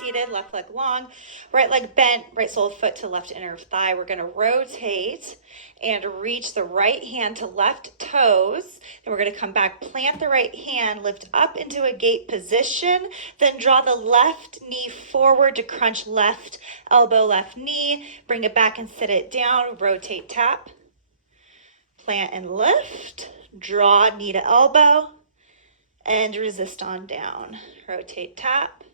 seated, left leg long, right leg bent, right sole of foot to left inner thigh. We're gonna rotate and reach the right hand to left toes. Then we're gonna come back, plant the right hand, lift up into a gate position, then draw the left knee forward to crunch left elbow, left knee, bring it back and sit it down, rotate, tap, plant and lift, draw knee to elbow, and resist on down. Rotate, tap,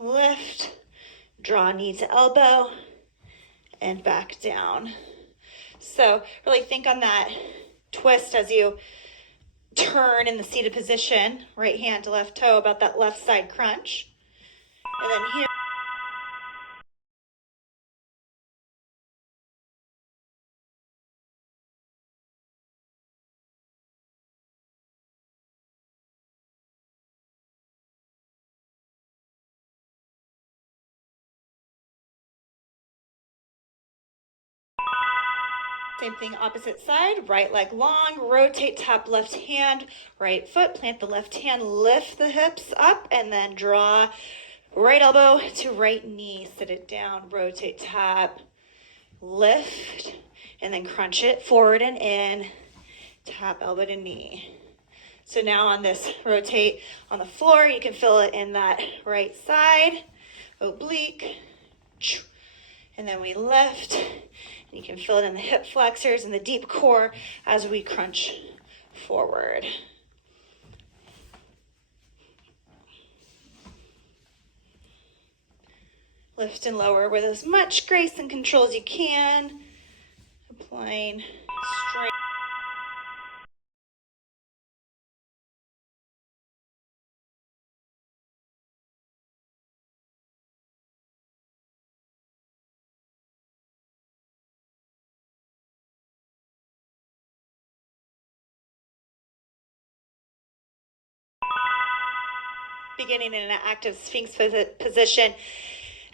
lift, draw knee to elbow, and back down. So really think on that twist as you turn in the seated position, right hand to left toe, about that left side crunch. And then here. Same thing, opposite side, right leg long, rotate, tap left hand, right foot, plant the left hand, lift the hips up, and then draw right elbow to right knee, sit it down, rotate, tap, lift, and then crunch it forward and in, tap elbow to knee. So now on this rotate on the floor, you can feel it in that right side, oblique, and then we lift. You can feel it in the hip flexors and the deep core as we crunch forward. Lift and lower with as much grace and control as you can. Applying strength. Beginning in an active Sphinx position.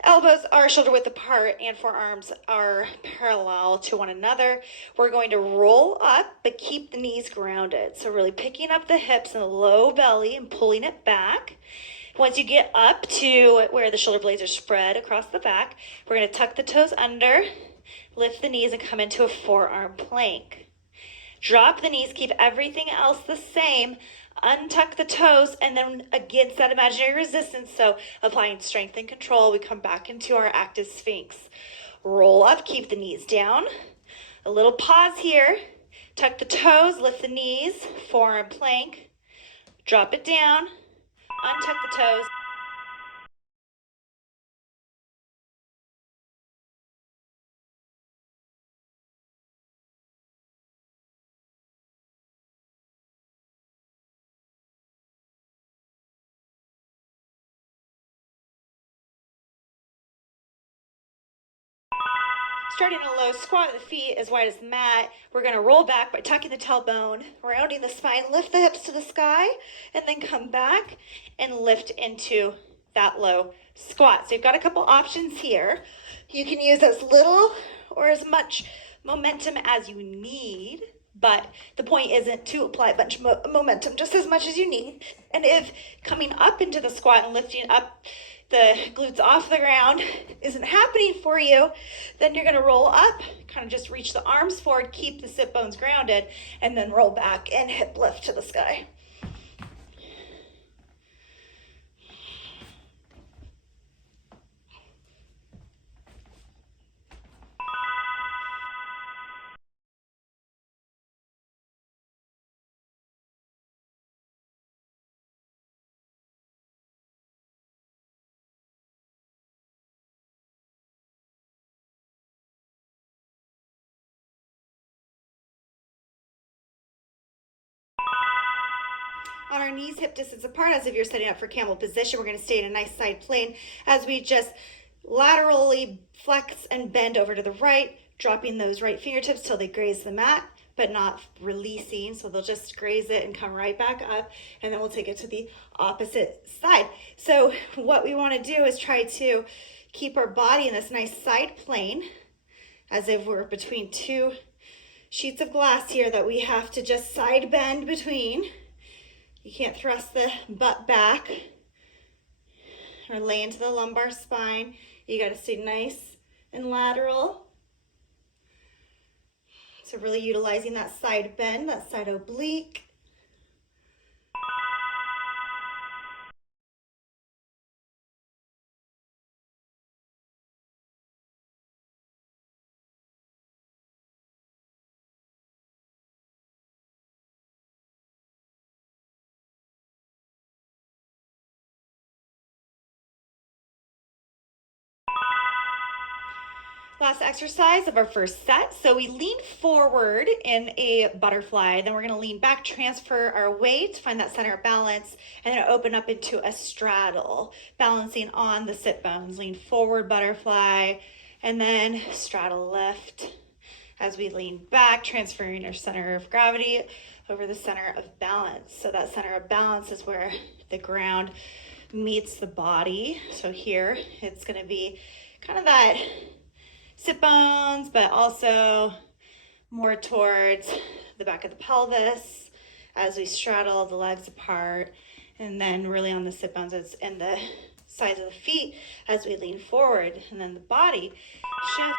Elbows are shoulder width apart and forearms are parallel to one another. We're going to roll up, but keep the knees grounded. So really picking up the hips and the low belly and pulling it back. Once you get up to where the shoulder blades are spread across the back, we're going to tuck the toes under, lift the knees, and come into a forearm plank. Drop the knees, keep everything else the same. Untuck the toes, and then against that imaginary resistance, so applying strength and control, we come back into our active Sphinx. Roll up, keep the knees down. A little pause here. Tuck the toes, lift the knees, forearm plank. Drop it down, untuck the toes. Starting a low squat with the feet as wide as the mat, we're going to roll back by tucking the tailbone, rounding the spine, lift the hips to the sky, and then come back and lift into that low squat. So you've got a couple options here. You can use as little or as much momentum as you need, but the point isn't to apply a bunch of momentum, just as much as you need. And if coming up into the squat and lifting up the glutes off the ground isn't happening for you, then you're going to roll up, kind of just reach the arms forward, keep the sit bones grounded, and then roll back and hip lift to the sky. On our knees hip distance apart, as if you're setting up for camel position, we're going to stay in a nice side plane as we just laterally flex and bend over to the right, dropping those right fingertips till they graze the mat, but not releasing. So they'll just graze it and come right back up, and then we'll take it to the opposite side. So what we want to do is try to keep our body in this nice side plane as if we're between two sheets of glass here that we have to just side bend between. You can't thrust the butt back or lay into the lumbar spine. You got to stay nice and lateral. So really utilizing that side bend, that side oblique. Last exercise of our first set. So we lean forward in a butterfly, then we're gonna lean back, transfer our weight, find that center of balance, and then open up into a straddle, balancing on the sit bones. Lean forward, butterfly, and then straddle lift. As we lean back, transferring our center of gravity over the center of balance. So that center of balance is where the ground meets the body. So here, it's gonna be kind of that sit bones, but also more towards the back of the pelvis as we straddle the legs apart, and then really on the sit bones and the sides of the feet as we lean forward, and then the body shifts.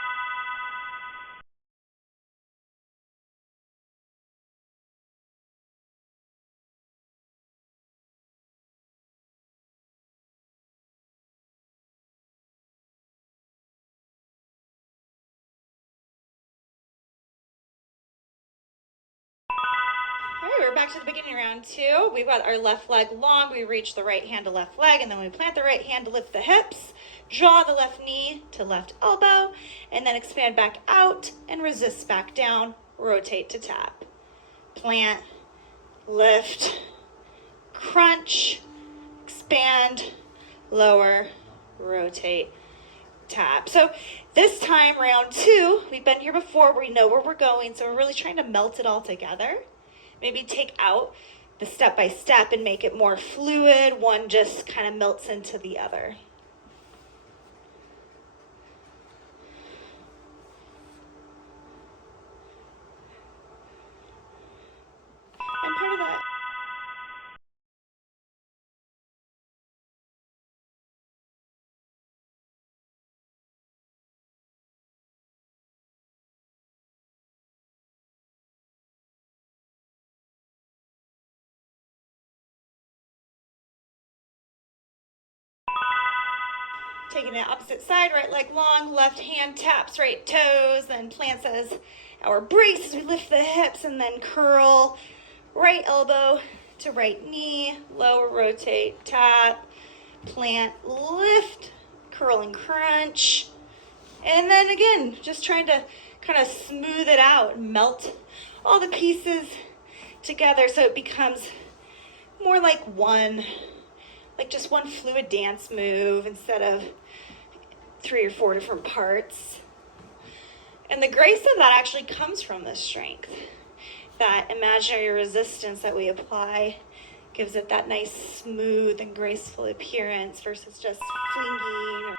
All right, we're back to the beginning, round two. We've got our left leg long. We reach the right hand to left leg, and then we plant the right hand to lift the hips, draw the left knee to left elbow, and then expand back out and resist back down, rotate to tap. Plant, lift, crunch, expand, lower, rotate, tap. So this time, round two, we've been here before, we know where we're going, so we're really trying to melt it all together. Maybe take out the step by step and make it more fluid. One just kind of melts into the other. And part of that taking the opposite side, right leg long, left hand taps right toes, then plants as our brace as we lift the hips, and then curl right elbow to right knee, lower, rotate, tap, plant, lift, curl and crunch. And then again, just trying to kind of smooth it out, melt all the pieces together so it becomes more like one, like just one fluid dance move instead of 3 or 4 different parts. And the grace of that actually comes from the strength. That imaginary resistance that we apply gives it that nice smooth and graceful appearance versus just flinging.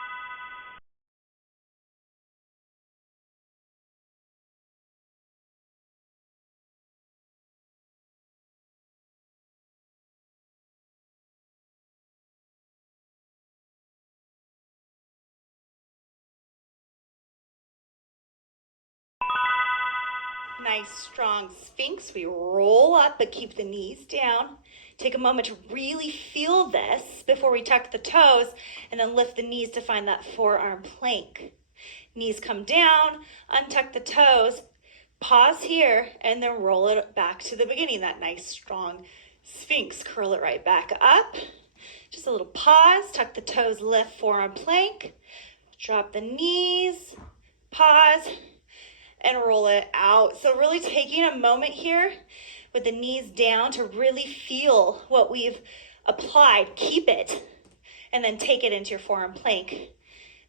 Nice strong Sphinx. We roll up but keep the knees down. Take a moment to really feel this before we tuck the toes, and then lift the knees to find that forearm plank. Knees come down, untuck the toes, pause here, and then roll it back to the beginning. That nice strong Sphinx. Curl it right back up. Just a little pause, tuck the toes, lift forearm plank, drop the knees, pause, and roll it out. So really taking a moment here with the knees down to really feel what we've applied. Keep it, and then take it into your forearm plank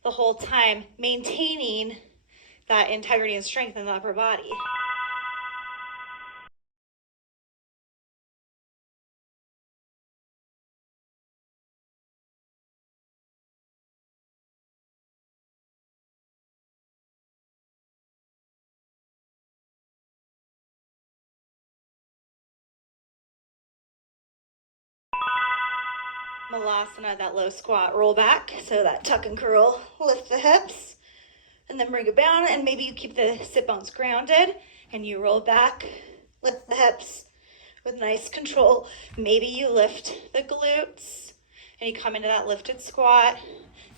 the whole time, maintaining that integrity and strength in the upper body. Malasana, that low squat, roll back. So that tuck and curl, lift the hips, and then bring it down, and maybe you keep the sit bones grounded, and you roll back, lift the hips with nice control. Maybe you lift the glutes, and you come into that lifted squat,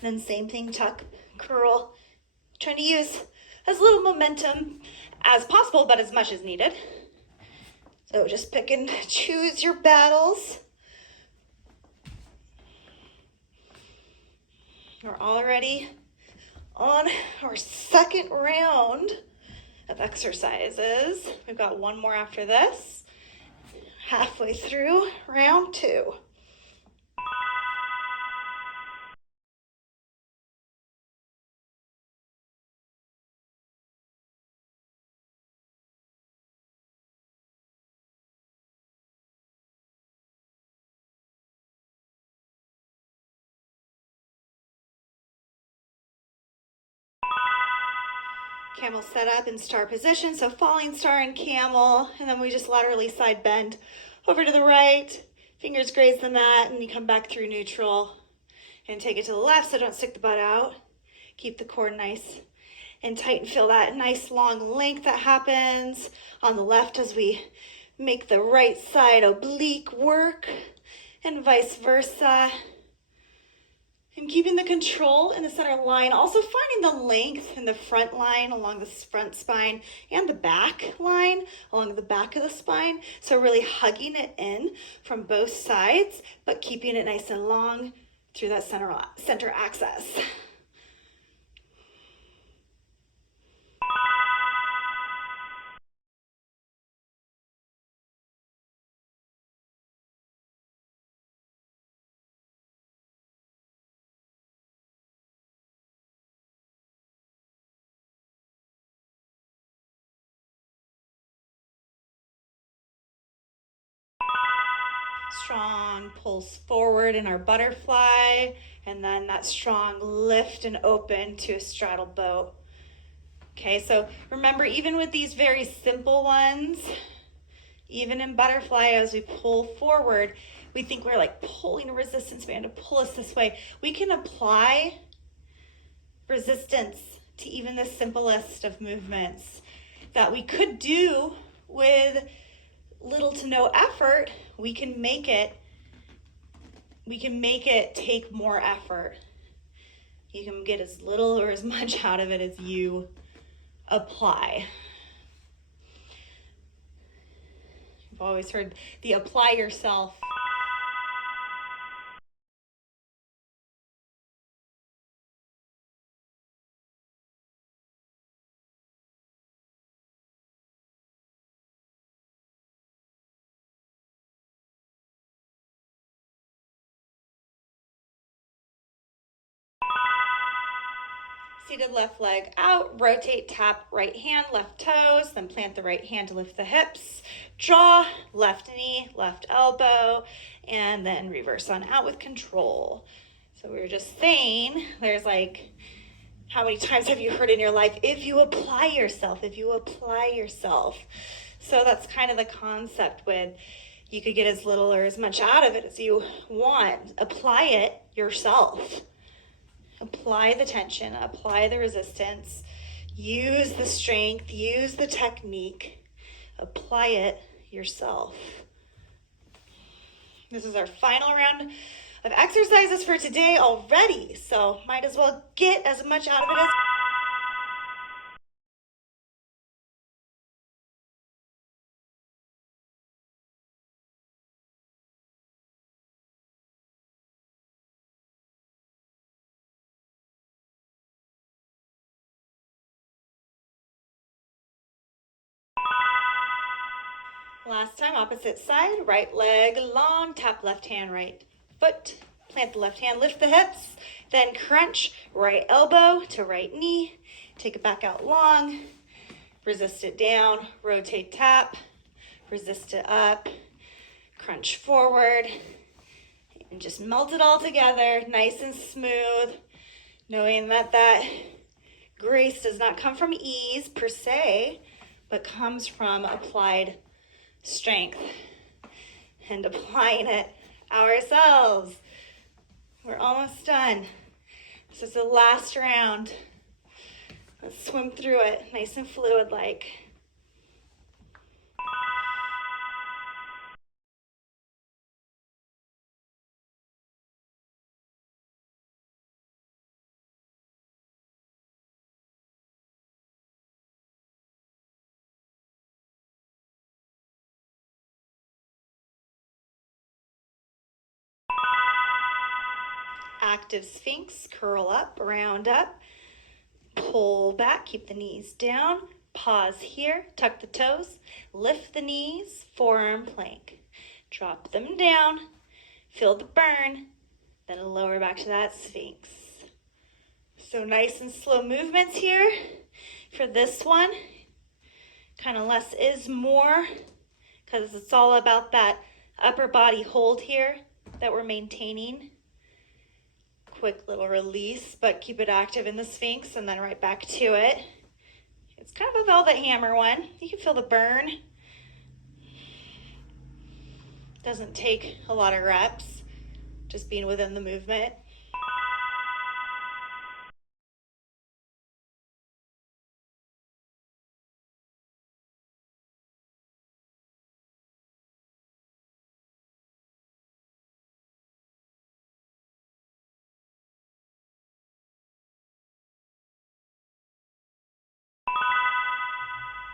and then same thing, tuck, curl, trying to use as little momentum as possible, but as much as needed. So just pick and choose your battles. We're already on our second round of exercises. We've got one more after this. Halfway through round 2. Camel set up in star position, so falling star and camel, and then we just laterally side bend over to the right, fingers graze the mat, and you come back through neutral and take it to the left, so don't stick the butt out. Keep the core nice and tight and feel that nice long length that happens on the left as we make the right side oblique work, and vice versa. And keeping the control in the center line, also finding the length in the front line along the front spine and the back line along the back of the spine. So really hugging it in from both sides, but keeping it nice and long through that center axis. Strong pulse forward in our butterfly, and then that strong lift and open to a straddle boat. Okay, so remember, even with these very simple ones, even in butterfly, as we pull forward, we think we're like pulling a resistance band to pull us this way. We can apply resistance to even the simplest of movements that we could do with little to no effort. We can make it take more effort. You can get as little or as much out of it as you apply. You've always heard the apply yourself. Seated left leg out, rotate, tap right hand, left toes, then plant the right hand to lift the hips, draw, left knee, left elbow, and then reverse on out with control. So we were just saying, there's like, how many times have you heard in your life, if you apply yourself, if you apply yourself. So that's kind of the concept with, you could get as little or as much out of it as you want. Apply it yourself. Apply the tension, apply the resistance, use the strength, use the technique, apply it yourself. This is our final round of exercises for today already, so might as well get as much out of it as last time. Opposite side, right leg long, tap left hand, right foot, plant the left hand, lift the hips, then crunch right elbow to right knee, take it back out long, resist it down, rotate, tap, resist it up, crunch forward, and just melt it all together, nice and smooth, knowing that that grace does not come from ease per se, but comes from applied strength and applying it ourselves. We're almost done. This is the last round. Let's swim through it, nice and fluid-like. Active Sphinx, curl up, round up, pull back, keep the knees down, pause here, tuck the toes, lift the knees, forearm plank. Drop them down, feel the burn, then lower back to that Sphinx. So nice and slow movements here for this one. Kind of less is more, because it's all about that upper body hold here that we're maintaining. Quick little release, but keep it active in the Sphinx and then right back to it. It's kind of a velvet hammer one. You can feel the burn. Doesn't take a lot of reps, just being within the movement.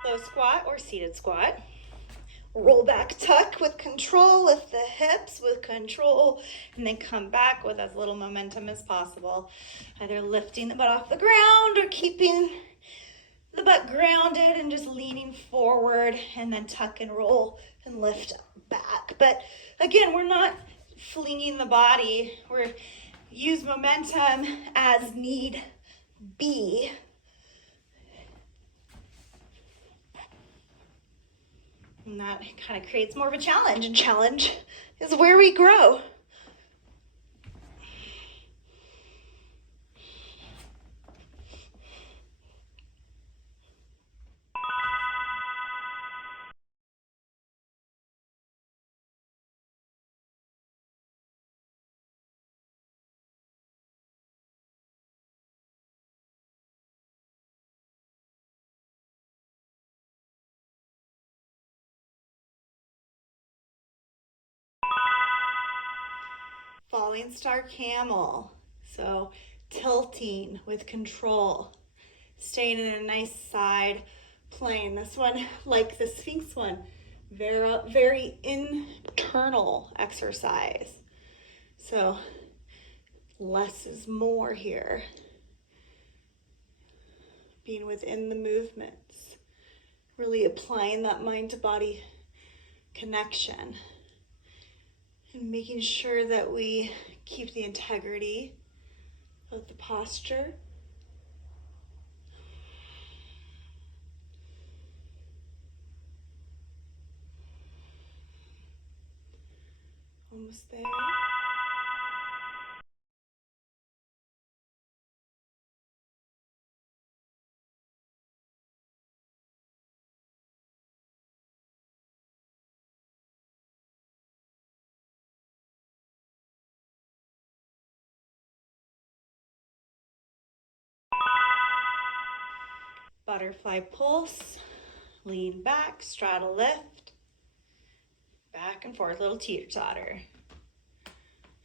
Low squat or seated squat. Roll back, tuck with control, lift the hips with control, and then come back with as little momentum as possible. Either lifting the butt off the ground or keeping the butt grounded and just leaning forward, and then tuck and roll and lift back. But again, we're not flinging the body. We're use momentum as need be. And that kind of creates more of a challenge, and challenge is where we grow. Falling star camel. So tilting with control, staying in a nice side plane. This one, like the Sphinx one, very internal exercise. So less is more here. Being within the movements, really applying that mind to body connection. And making sure that we keep the integrity of the posture. Almost there. Butterfly pulse, lean back, straddle lift, back and forth, little teeter-totter.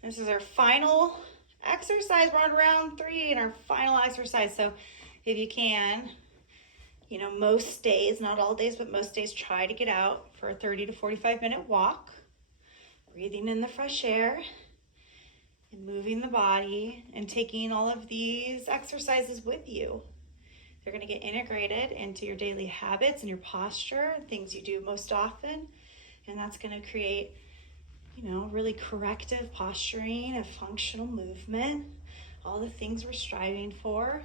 This is our final exercise. We're on round 3 and our final exercise. So if you can, most days, not all days, but most days, try to get out for a 30 to 45 minute walk, breathing in the fresh air and moving the body and taking all of these exercises with you. They're going to get integrated into your daily habits and your posture, things you do most often. And that's going to create, really corrective posturing, a functional movement, all the things we're striving for.